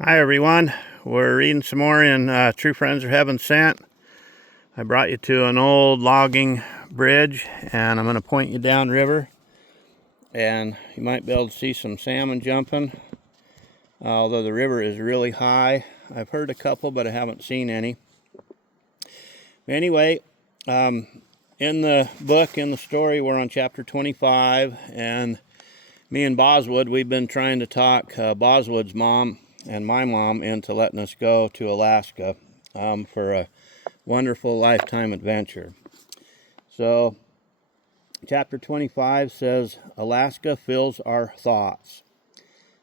Hi everyone, we're reading some more in True Friends Are Heaven Sent. I brought you to an old logging bridge and I'm going to point you downriver and you might be able to see some salmon jumping, although the river is really high. I've heard a couple but I haven't seen any. Anyway, in the book, in the story, we're on chapter 25 and me and Boswood, we've been trying to talk Boswood's mom and my mom into letting us go to Alaska for a wonderful lifetime adventure. So, chapter 25 says, Alaska fills our thoughts.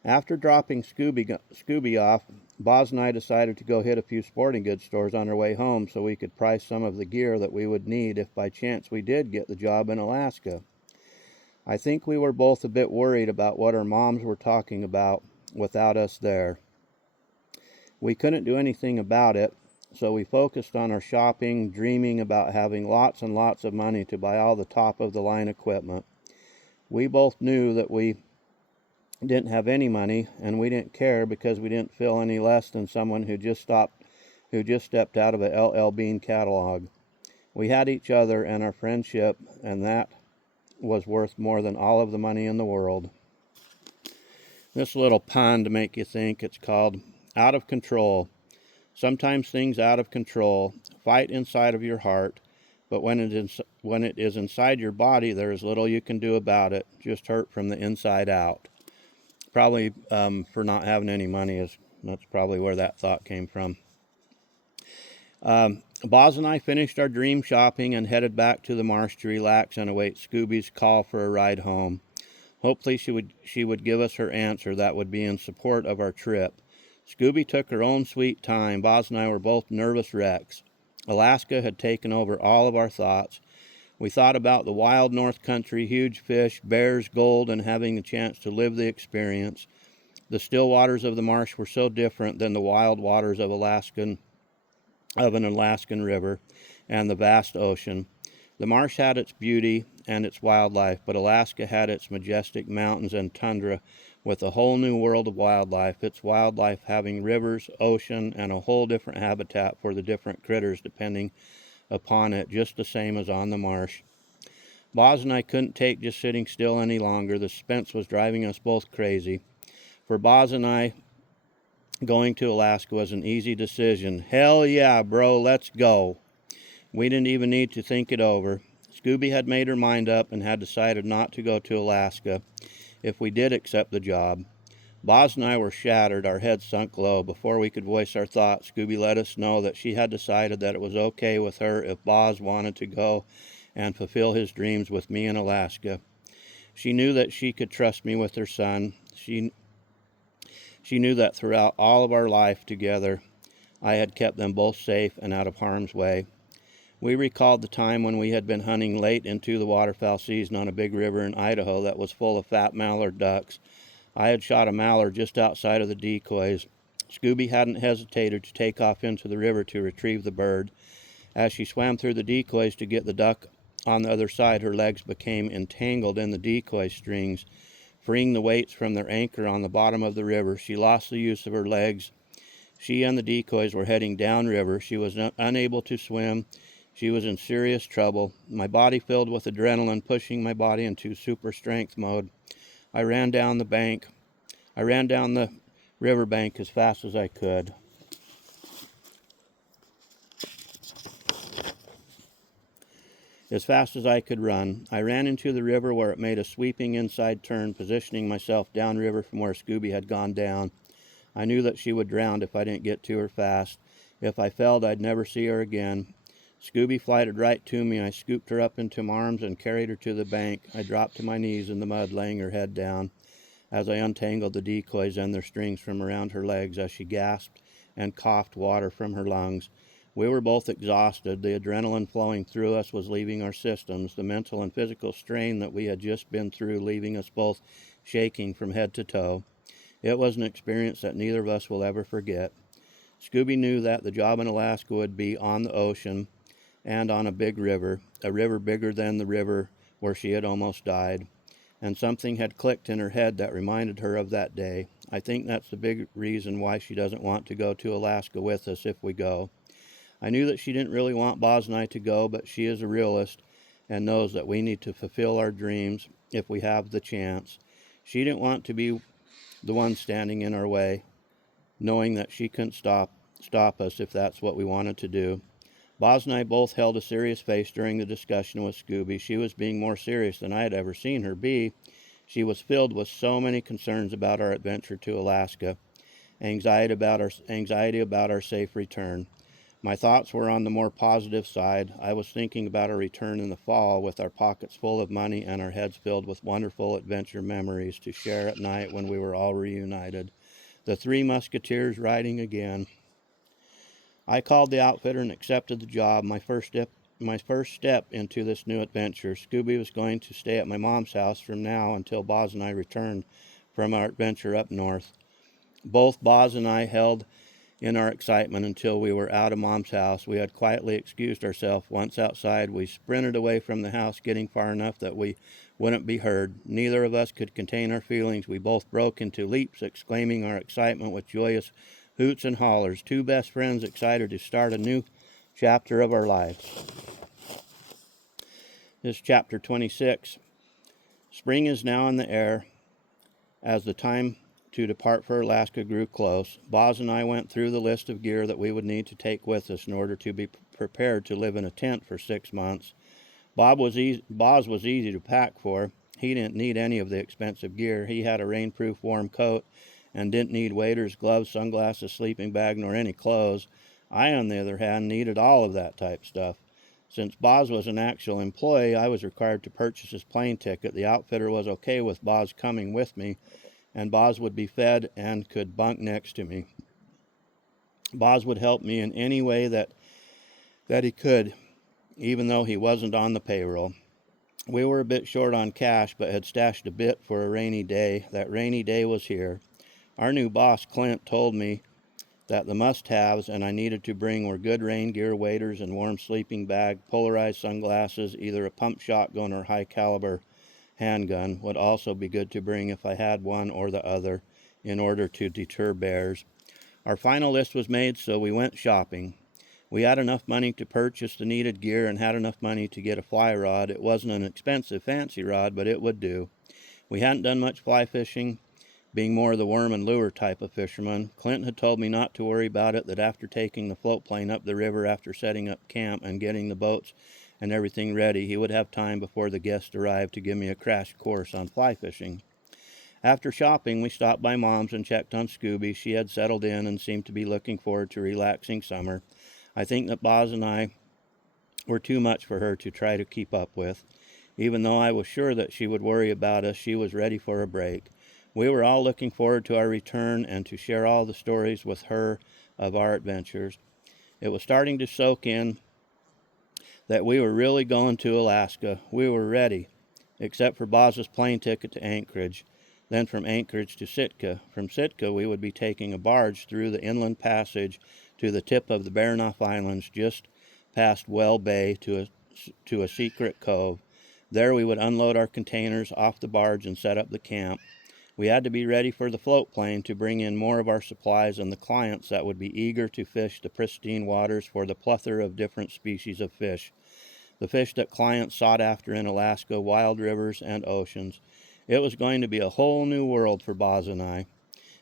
After dropping Scooby off, Boz and I decided to go hit a few sporting goods stores on our way home so we could price some of the gear that we would need if by chance we did get the job in Alaska. I think we were both a bit worried about what our moms were talking about without us there. We couldn't do anything about it, so we focused on our shopping, dreaming about having lots and lots of money to buy all the top-of-the-line equipment. We both knew that we didn't have any money, and we didn't care because we didn't feel any less than someone who just stepped out of a L.L. Bean catalog. We had each other and our friendship, and that was worth more than all of the money in the world. This little pun to make you think, it's called Out of Control. Sometimes things out of control fight inside of your heart, but when it is inside your body, there is little you can do about it, just hurt from the inside out. Probably for not having any money, that's probably where that thought came from. Boz and I finished our dream shopping and headed back to the marsh to relax and await Scooby's call for a ride home. Hopefully she would give us her answer that would be in support of our trip. Scooby took her own sweet time. Boz and I were both nervous wrecks. Alaska had taken over all of our thoughts. We thought about the wild North Country, huge fish, bears, gold, and having the chance to live the experience. The still waters of the marsh were so different than the wild waters of an Alaskan river and the vast ocean. The marsh had its beauty and its wildlife, but Alaska had its majestic mountains and tundra with a whole new world of wildlife, its wildlife having rivers, ocean, and a whole different habitat for the different critters depending upon it, just the same as on the marsh. Boz and I couldn't take just sitting still any longer. The suspense was driving us both crazy. For Boz and I, going to Alaska was an easy decision. Hell yeah, bro, let's go. We didn't even need to think it over. Scooby had made her mind up and had decided not to go to Alaska if we did accept the job. Boz and I were shattered, our heads sunk low. Before we could voice our thoughts, Scooby let us know that she had decided that it was okay with her if Boz wanted to go and fulfill his dreams with me in Alaska. She knew that she could trust me with her son. She knew that throughout all of our life together, I had kept them both safe and out of harm's way. We recalled the time when we had been hunting late into the waterfowl season on a big river in Idaho that was full of fat mallard ducks. I had shot a mallard just outside of the decoys. Scooby hadn't hesitated to take off into the river to retrieve the bird. As she swam through the decoys to get the duck on the other side, her legs became entangled in the decoy strings, freeing the weights from their anchor on the bottom of the river. She lost the use of her legs. She and the decoys were heading downriver. She was unable to swim. She was in serious trouble. My body filled with adrenaline, pushing my body into super strength mode. I ran down the river bank as fast as I could. As fast as I could run. I ran into the river where it made a sweeping inside turn, positioning myself downriver from where Scooby had gone down. I knew that she would drown if I didn't get to her fast. If I failed, I'd never see her again. Scooby flighted right to me. I scooped her up into my arms and carried her to the bank. I dropped to my knees in the mud, laying her head down as I untangled the decoys and their strings from around her legs as she gasped and coughed water from her lungs. We were both exhausted. The adrenaline flowing through us was leaving our systems, the mental and physical strain that we had just been through leaving us both shaking from head to toe. It was an experience that neither of us will ever forget. Scooby knew that the job in Alaska would be on the ocean and on a river bigger than the river where she had almost died. and something had clicked in her head that reminded her of that day. I think that's the big reason why she doesn't want to go to Alaska with us if we go. I knew that she didn't really want Boz and I to go, but she is a realist and knows that we need to fulfill our dreams if we have the chance. She didn't want to be the one standing in our way, knowing that she couldn't stop us if that's what we wanted to do. Boz and I both held a serious face during the discussion with Scooby. She was being more serious than I had ever seen her be. She was filled with so many concerns about our adventure to Alaska, anxiety about our safe return. My thoughts were on the more positive side. I was thinking about our return in the fall with our pockets full of money and our heads filled with wonderful adventure memories to share at night when we were all reunited. The Three Musketeers riding again. I called the outfitter and accepted the job. My first step into this new adventure. Scooby was going to stay at my mom's house from now until Boz and I returned from our adventure up north. Both Boz and I held in our excitement until we were out of Mom's house. We had quietly excused ourselves. Once outside, we sprinted away from the house, getting far enough that we wouldn't be heard. Neither of us could contain our feelings. We both broke into leaps, exclaiming our excitement with joyous hoots and hollers. Two best friends excited to start a new chapter of our lives. This is chapter 26. Spring is now in the air. As the time to depart for Alaska grew close, Boz and I went through the list of gear that we would need to take with us in order to be prepared to live in a tent for 6 months. Boz was easy to pack for. He didn't need any of the expensive gear. He had a rainproof warm coat and didn't need waders, gloves, sunglasses, sleeping bag, nor any clothes. I, on the other hand, needed all of that type stuff. Since Boz was an actual employee, I was required to purchase his plane ticket. The outfitter was okay with Boz coming with me, and Boz would be fed and could bunk next to me. Boz would help me in any way that he could, even though he wasn't on the payroll. We were a bit short on cash, but had stashed a bit for a rainy day. That rainy day was here. Our new boss, Clint, told me that the must-haves and I needed to bring were good rain gear, waders, and warm sleeping bag, polarized sunglasses, either a pump shotgun or high-caliber handgun would also be good to bring if I had one or the other in order to deter bears. Our final list was made, so we went shopping. We had enough money to purchase the needed gear and had enough money to get a fly rod. It wasn't an expensive fancy rod, but it would do. We hadn't done much fly fishing, being more the worm and lure type of fisherman. Clint had told me not to worry about it, that after taking the float plane up the river after setting up camp and getting the boats and everything ready, he would have time before the guests arrived to give me a crash course on fly fishing. After shopping, we stopped by Mom's and checked on Scooby. She had settled in and seemed to be looking forward to relaxing summer. I think that Boz and I were too much for her to try to keep up with. Even though I was sure that she would worry about us, she was ready for a break. We were all looking forward to our return and to share all the stories with her of our adventures. It was starting to soak in that we were really going to Alaska. We were ready, except for Boz's plane ticket to Anchorage, then from Anchorage to Sitka. From Sitka, we would be taking a barge through the inland passage to the tip of the Baranof Islands, just past Well Bay to a secret cove. There we would unload our containers off the barge and set up the camp. We had to be ready for the float plane to bring in more of our supplies and the clients that would be eager to fish the pristine waters for the plethora of different species of fish. The fish that clients sought after in Alaska, wild rivers, and oceans. It was going to be a whole new world for Boz and I.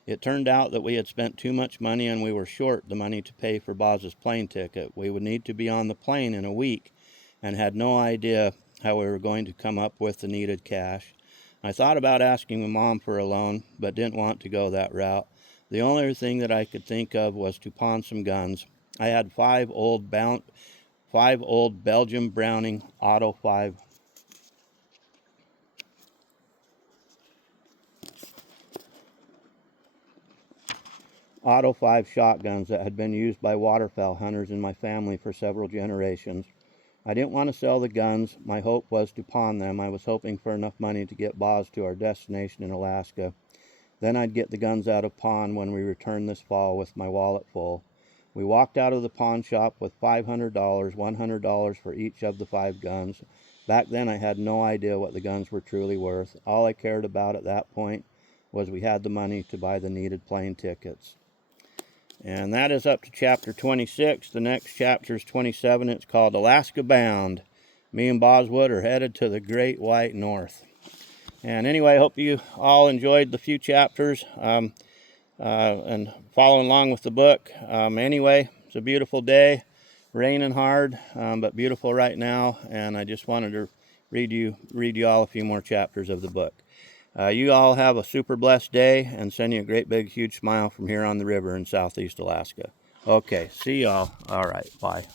It turned out that we had spent too much money and we were short the money to pay for Boz's plane ticket. We would need to be on the plane in a week and had no idea how we were going to come up with the needed cash. I thought about asking my mom for a loan, but didn't want to go that route. The only thing that I could think of was to pawn some guns. I had five old Belgium Browning Auto 5 shotguns that had been used by waterfowl hunters in my family for several generations. I didn't want to sell the guns. My hope was to pawn them. I was hoping for enough money to get Boz to our destination in Alaska. Then I'd get the guns out of pawn when we returned this fall with my wallet full. We walked out of the pawn shop with $500, $100 for each of the 5 guns. Back then I had no idea what the guns were truly worth. All I cared about at that point was we had the money to buy the needed plane tickets. And that is up to chapter 26. The next chapter is 27. It's called Alaska Bound. Me and Boswood are headed to the Great White North. And anyway, I hope you all enjoyed the few chapters and following along with the book. Anyway, it's a beautiful day. Raining hard, but beautiful right now, and I just wanted to read you all a few more chapters of the book. You all have a super blessed day, and send you a great big huge smile from here on the river in southeast Alaska. Okay, see y'all. All right, bye.